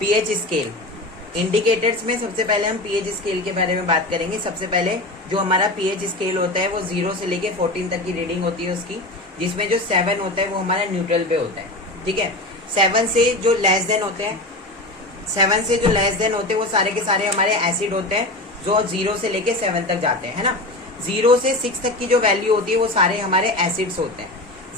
PH scale. Indicators में सबसे पहले हम पीएच स्केल के बारे में बात करेंगे। सबसे पहले जो हमारा पीएच स्केल होता है वो 0 से लेके 14 तक की रीडिंग होती है उसकी, जिसमें जो 7 होता है वो हमारा न्यूट्रल पे होता है, ठीक है। 7 से जो लेस देन होते हैं, 7 से जो लेस देन होते हैं वो सारे के सारे हमारे एसिड होते हैं, जो 0 से लेके 7 तक जाते हैं, है ना। 0 से 6 तक की जो वैल्यू होती है वो सारे हमारे एसिड्स होते हैं।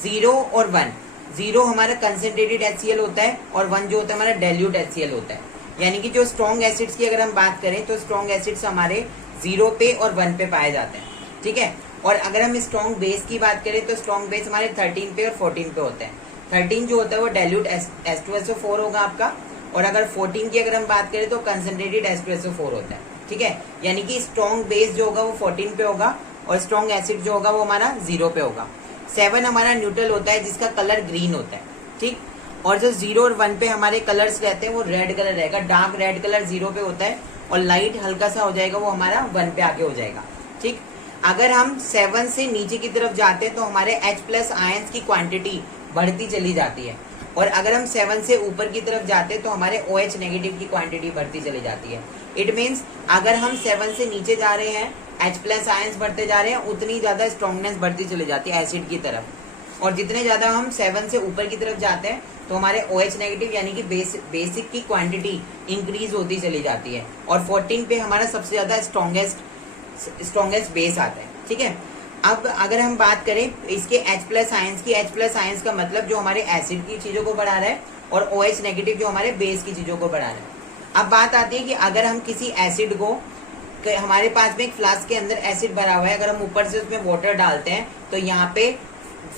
0 और 1, 0 हमारा कंसेंट्रेटेड HCl होता है और 1 जो होता है हमारा डाइल्यूट HCl होता है। यानी कि जो स्ट्रॉन्ग एसिड्स की अगर हम बात करें तो स्ट्रॉन्ग एसिड्स हमारे 0 पे और 1 पे पाए जाते हैं, ठीक है। और अगर हम स्ट्रॉन्ग बेस की बात करें तो स्ट्रॉन्ग बेस हमारे 13 पे और 14 पे होते हैं। 13 जो होता है वो डाइल्यूट H2SO4 होगा आपका, और अगर 14 की अगर हम बात करें तो कंसंट्रेटेड H2SO4 होता है, ठीक है। यानी कि स्ट्रॉन्ग बेस जो होगा वो 14 पे होगा और स्ट्रॉन्ग एसिड जो होगा वो हमारा 0 पे होगा। 7 हमारा न्यूट्रल होता है जिसका कलर ग्रीन होता है, ठीक। और जो 0 और 1 पे हमारे कलर्स रहते हैं वो रेड कलर रहेगा। डार्क रेड कलर 0 पे होता है और लाइट हल्का सा हो जाएगा वो हमारा 1 पे आके हो जाएगा, ठीक। अगर हम 7 से नीचे की तरफ जाते हैं तो हमारे H+ आयंस की क्वांटिटी बढ़ती चली जाती है, और अगर हम 7 से ऊपर की तरफ जाते हैं तो हमारे OH नेगेटिव की क्वांटिटी बढ़ती चली जाती है। इट मीन्स अगर हम 7 से नीचे जा रहे हैं, H+ आयंस बढ़ते जा रहे हैं, उतनी ज्यादा स्ट्रॉन्गनेस बढ़ती चली जाती है एसिड की तरफ, और जितने ज्यादा हम 7 से ऊपर की तरफ जाते हैं तो हमारे OH नेगेटिव यानी कि बेसिक की क्वांटिटी इंक्रीज होती चली जाती है, और 14 पे हमारा सबसे ज्यादा स्ट्रॉन्गेस्ट बेस आता है, ठीक है। अब अगर हम बात करें इसके H+ आयंस की, H+ आयंस का मतलब जो हमारे एसिड की चीजों को बढ़ा रहा है, और OH नेगेटिव जो हमारे बेस की चीजों को बढ़ा रहा है। अब बात आती है कि अगर हम किसी एसिड को, हमारे पास में एक फ्लास्क के अंदर एसिड भरा हुआ है, अगर हम ऊपर से उसमें वाटर डालते हैं तो यहाँ पे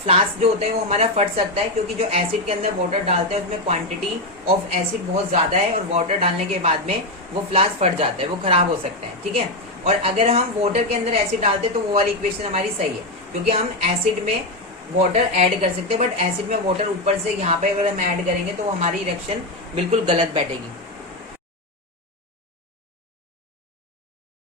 फ्लास्क जो होता है वो हमारा फट सकता है, क्योंकि जो एसिड के अंदर वाटर डालते हैं उसमें क्वांटिटी ऑफ एसिड बहुत ज्यादा है, और वाटर डालने के बाद में वो फ्लास्क फट जाता है, वो खराब हो सकता है, ठीक है। और अगर हम वाटर के अंदर एसिड डालते हैं तो वो वाली इक्वेशन हमारी सही है, क्योंकि हम एसिड में वाटर ऐड कर सकते हैं, बट एसिड में वाटर ऊपर से यहाँ पे अगर हम ऐड करेंगे तो हमारी रिएक्शन बिल्कुल गलत बैठेगी।